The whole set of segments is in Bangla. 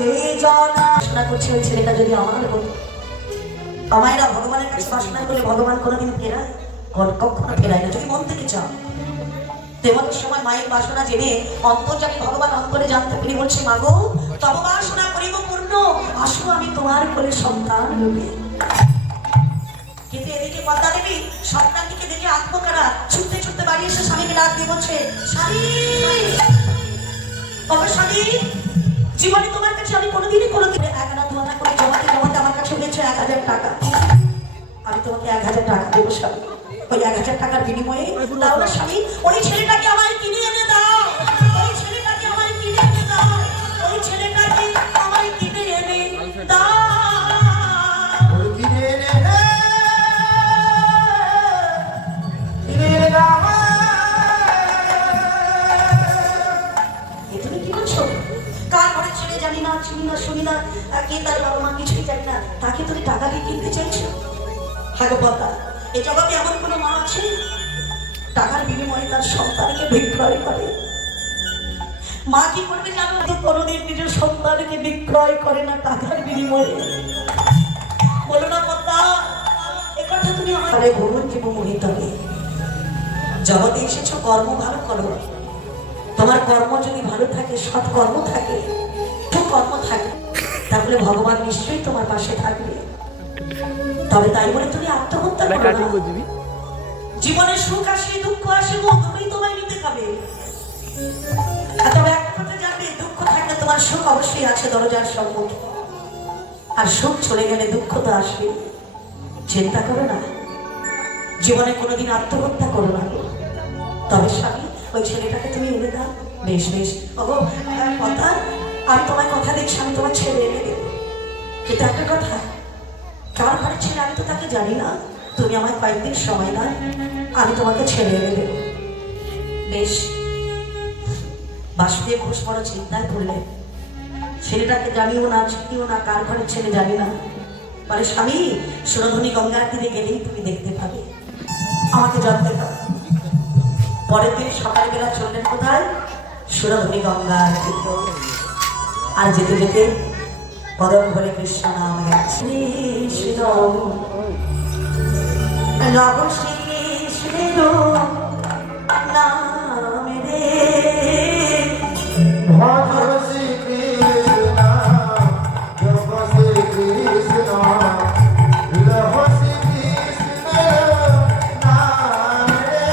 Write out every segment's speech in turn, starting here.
যে জন বাসনা করছে ওই ছেলেটা যদি আমার হতো, আমায়রা ভগবানের কাছে বাসনা করে ভগবান কোনোদিন ফেরায়? কখনো ফেরায় না, যদি মন থেকে চাও। তেমন সময় মায়ের বাসনা জেনে অন্তর্যামী ভগবান অন্তরে জানতে পেরে বলছে, মাগো তব বাসনা করিব পূর্ণ, আসো আমি তোমার কোলে সন্তান রূপে। কিন্তু এদিকে পদ্মা দেবী সন্তানটিকে দেখে আত্মকারা ছুটতে ছুটতে বাড়ি এসে স্বামীকে ডাক দিয়ে বলছে, স্বামী তবে স্বামী, জীবনে তোমার কাছে আমি কোনোদিন একানা দুয়ানা করে জমাতে জমাতে আমার কাছে হয়েছে 1000 টাকা। আমি তোমাকে 1000 টাকা দেবো স্বামী, ওই 1000 টাকার বিনিময়ে তাহলে স্বামী ওই ছেলেটাকে আমায় কিনে এনে দাও, ওই ছেলেটাকে আমায় কিনে এনে দাও, ওই ছেলেটাকে আমায় কিনে এনে দাও। জানি না, চিনি না, শুনি না, কে তার বাবা মা কিছুই জানি না, তাকে তুমি টাকা দিয়ে কিনতে চাইছো? হাগো পদ্মা, এই জগতে এমন কোনো মা আছে টাকার বিনিময়ে তার সন্তানকে বিক্রয় করে? মা কি করবে জানো? কোনোদিন নিজের সন্তানকে বিক্রয় করে না টাকার বিনিময়ে। বলো না পদ্মা, একথা তুমি আমার ভ্রমণ জীব মোহিত হবে। জগতে এসেছো, কর্ম ভালো করো। তোমার কর্ম যদি ভালো থাকে, সৎ কর্ম থাকে, কর্ম থাকে, তাহলে ভগবান নিশ্চয়ই তোমার পাশে থাকবে। তবে তাই বলে তুমি আত্মহত্যা করো না। জীবনে সুখ আসে দুঃখ আসে, দুটোই তোমায় নিতে হবে। তবে একটা কথা জানবে, দুঃখ থাকলে তোমার সুখ অবশ্যই আছে দরজার সম্মুখে, আর সুখ চলে গেলে দুঃখ তো আসবে। চিন্তা করো না, জীবনে কোনোদিন আত্মহত্যা করো না। তবে স্বামী ওই ছেলেটাকে তুমি এনে দাও। বেশ বেশ, ওগো কথা, আমি তোমার কথা দিচ্ছি, আমি তোমার ছেলে এনে দেবো। কিন্তু একটা কথা, কার ঘরে ছেলে আমি তো তাকে জানি না, তুমি আমার কয়েকদিন সময় দাও, আমি তোমাকে ছেলে এনে দেবো। বেশ। বাসুদেব ঘোষ বড় চিন্তায় পড়লেন, ছেলেটাকে জানিও না, চিনিও না, কার ঘরের ছেলে জানি না। বলে, স্বামী সুরধনী গঙ্গার তীরে গেলেই তুমি দেখতে পাবে, আমাকে জানতে পাবে। পরের দিন সকালবেলা চললেন কোথায়? সুরধনী গঙ্গার তীরে। আর যেতে যেতে পরম হরে কৃষ্ণ নাম গেছে, কৃষ্ণ নব শ্রীকৃষ্ণের নাম রে, ভজ শ্রীকৃষ্ণ জপ শ্রীকৃষ্ণ লভ শ্রীকৃষ্ণের নাম রে,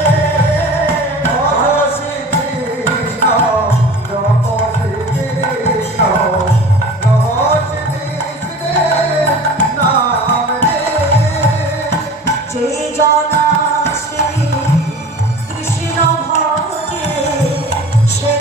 ভজ শ্রীকৃষ্ণ জপ শ্রীকৃষ্ণ লভ শ্রীকৃষ্ণের নাম রে। যে জনা শ্রী কৃষ্ণ ভজে সে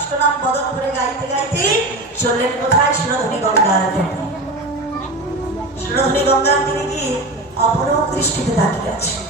অষ্টনাম বদল করে গাইতে গাইতে চললেন কোথায়? সুরধনী গঙ্গার তীরে। সুরধনী গঙ্গার তীরে গিয়ে অপরূপ দৃষ্টিতে তাকিয়ে আছে।